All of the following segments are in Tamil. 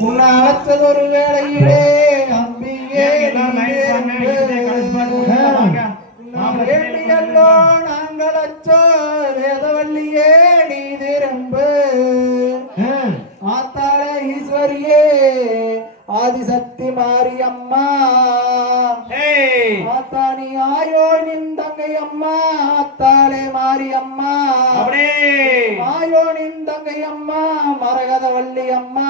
உன்னை அழைச்சதொரு வேளையிலே அம்பியே வேண்டியல்லோ நாங்கள் அச்சோ வேதவல்லியே நீ திரும்பு ஆத்தாள ஈஸ்வரியே ஆதிசக்தி மாரியம்மா. ஆத்தா நீ ஆயோ நின் தங்கை அம்மா ஆத்தாளே மாரியம்மா. அம்மா மரகத வள்ளி அம்மா.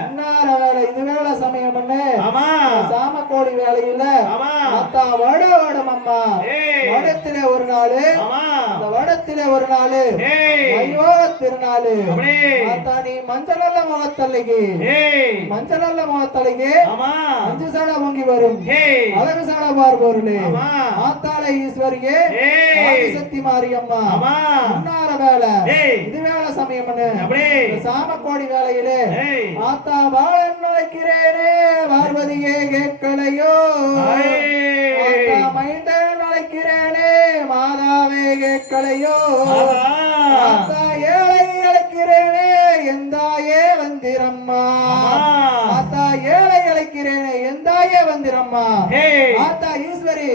அன்னார வேலை இது வேலை சமயம் பண்ணு. சாமக்கோடி வேலையில ஆமா. அத்தா வட வடம் அம்மா. ஏய். வடத்திலே ஒரு நாளு அந்த வடத்திலே ஒரு நாளு ஐயோ திருநாளு அத்தா நீ மஞ்சள் நல்ல முகத்தல்லைக்கு மஞ்சள் நல்ல முகத்தலைக்கு அஞ்சு சாடா பொங்கி வரும் அழகு சாடா பார் பொருளே ஆமா. ஆத்தாளை ஈஸ்வரியே ஏய். ஆதிசக்தி மாரியம்மா ஆமா. அன்னார வேலை. இது வேலை சமயம். இந்த சாமக்கோடி வேலையிலே. ஆத்தா பாலன் அழைக்கிறேனே பார்வதியே கேட்கலையோ மாதாவே கேட்கலையோ ஏழை அழைக்கிறேனே எந்தாயே வந்திரம்மா ஆத்தா ஏழை அழைக்கிறேனே எந்தாயே வந்திரம்மா. ஆத்தா ஈஸ்வரி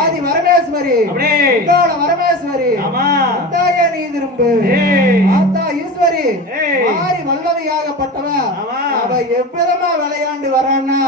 ஆதி வரமேஸ்வரி. உங்களோட வரமேஸ்வரி. அத்தாயே நீ திரும்பு. ஆத்தா ஈஸ்வரி. மாறி வல்லவியாகப்பட்டவ ஆமா. அவ எவ்விதமா விளையாண்டு வரான்னா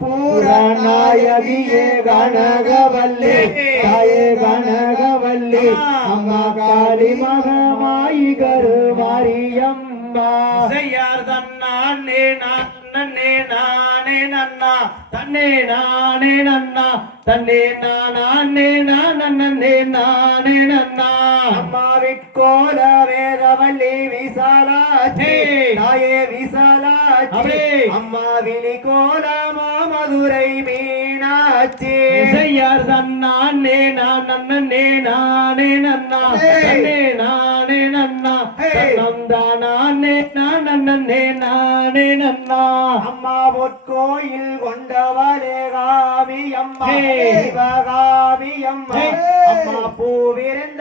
பூரணாயகியே கனகவல்லி தாயே கனகவல்லி அம்மா காளி மகமாயி கரு மாரியம்மா செய்யார் தன்னானே நானே நானே நன்னா தன்னே நானே நன்னா தன்னே நானே நானே நானே நன்னா. அம்மாவிற்கோல வேதவல்லி விசாலாச்சி தாயே விசாலாச்சி அவே. அம்மாவினி கோலமா மதுரை மீனாட்சி. செய்யார் தன்னானே நானே நானே நன்னா தன்னே நானே நன்னா. தன்னம் தானே நானே நானே நன்னா அம்மா பொற்கோயில் கொண்டவளே காவி அம்மா அம்மா. அம்மா பூவிருந்த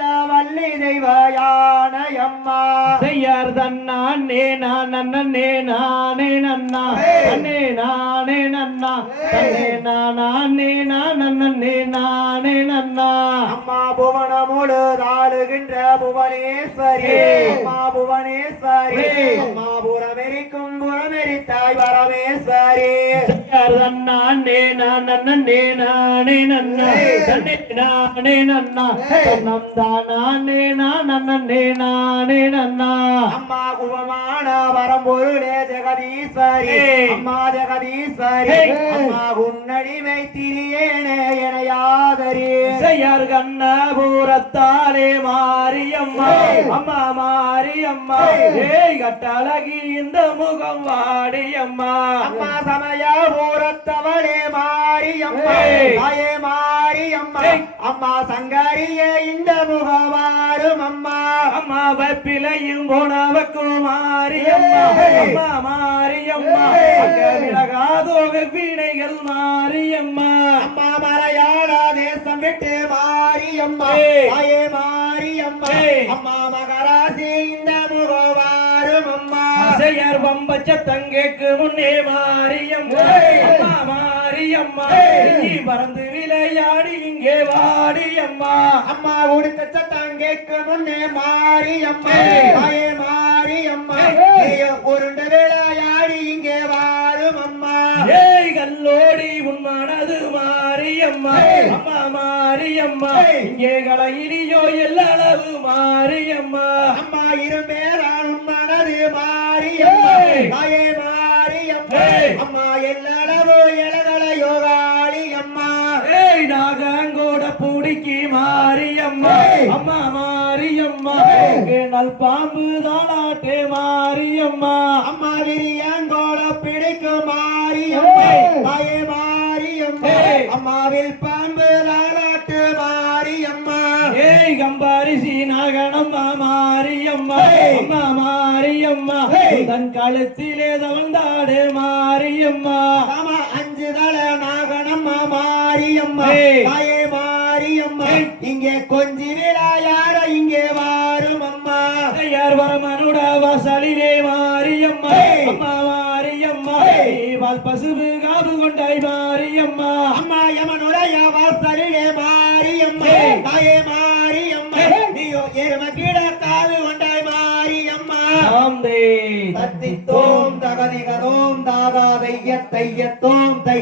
வள்ளி தெய்வ யானை அம்மா செய்யார் தன்னானே நானே நானே நன்னா. தன்னே நானே நன்னா. தன்னே நானே நானே நானே நன்னா அம்மா புவனமுழு தாழுகின்ற புவனேஸ்வரி. அம்மா புவனேஸ்வரி. அம்மா புறமெரிக்கும் புறமெரித்தாய் பரமேஸ்வரி நானே நானே நன்னா. தன்னே நானே நன்னா. தன்னம் தானே நானே நானே நன்னா. அம்மா குவமான வரம்பொருளே ஜெகதீஸ்வரி. அம்மா ஜெகதீஸ்வரி. அம்மா உன்னடிமை திரியேனே என யாதரி செய்யார் கண்ணபுரத்தாலே மாரியம்மா அம்மா மாரியம்மா. ஏய் கட்டழகி இந்த முகம் வாடியம்மா. அம்மா சமய பூரத்தவளே மாரியம்மா. தாயே மாரியம்மா. அம்மா சங்கரியே இந்த முகவாரும் அம்மா அம்மா வெப்பிலையும் போனவக்கும் மாரியம்மா அம்மா மாரியம்மா விலகாதோ வெவ்வினைகள் மாரியம்மா அம்மா மலையாள தேசம் விட்டு மாரியம்மா. தாயே மாரியம்மா. அம்மா மகராசி இந்த அம்மா செய்யார் பம்பச்ச தங்கேக்கு முன்னே. அம்மா மாரியம்மா. நீ பறந்து விளையாடி இங்கே வாடியம்மா அம்மா உடுக்க சத்தம் கேட்க முன்னே மாரியம்மா. தாயே மாரியம்மா உருண்டு விளையாடி இங்கே வாரும் அம்மா ஏய் கல்லோடி உன் மனது மாரியம்மா. அம்மா மாரியம்மா. இங்கே கலையிலியோ எல்லளவு மாரியம்மா அம்மா இரும்பேரான் ஏய். தாயே மாரியம்மா ஏய். அம்மா எல்லளவு எலகல யோகாளி அம்மா ஏய் நாகங்கோட பூடிக்கு மாரியம்மா. அம்மா மாரியம்மா நல் பாம்பு தானாட்டே மாரியம்மா அம்மா விரியங்கோட பிடிக்கும் மாரியம்மா. தாயே மாரியம்மா. அம்மாவில் கம்பாரிசி நாகனம்மா மாரியம்மா அம்மா மாரியம்மா. தன் கழுத்திலே தவழ்ந்தாடு மாரியம்மா. ஆமா அஞ்சு தல நாகனம்மா மாரியம்மா. மாயே மாரியம்மா. இங்கே கொஞ்சி விழா யாரோ இங்கே வாரும் அம்மா யார் வரமனுட வாசலிலே மாரியம்மா. மாரியம்மா. வால் பசுவு காவு கொண்டாய் மாரியம்மா. அம்மா யமனுடைய வாசலிலே மாரியம்மா. மாயே மா மகிழக்காது கொண்டாய் மாறி அம்மா. தாம் தகதிகதோம் தாதா தைய தையத்தோம் தை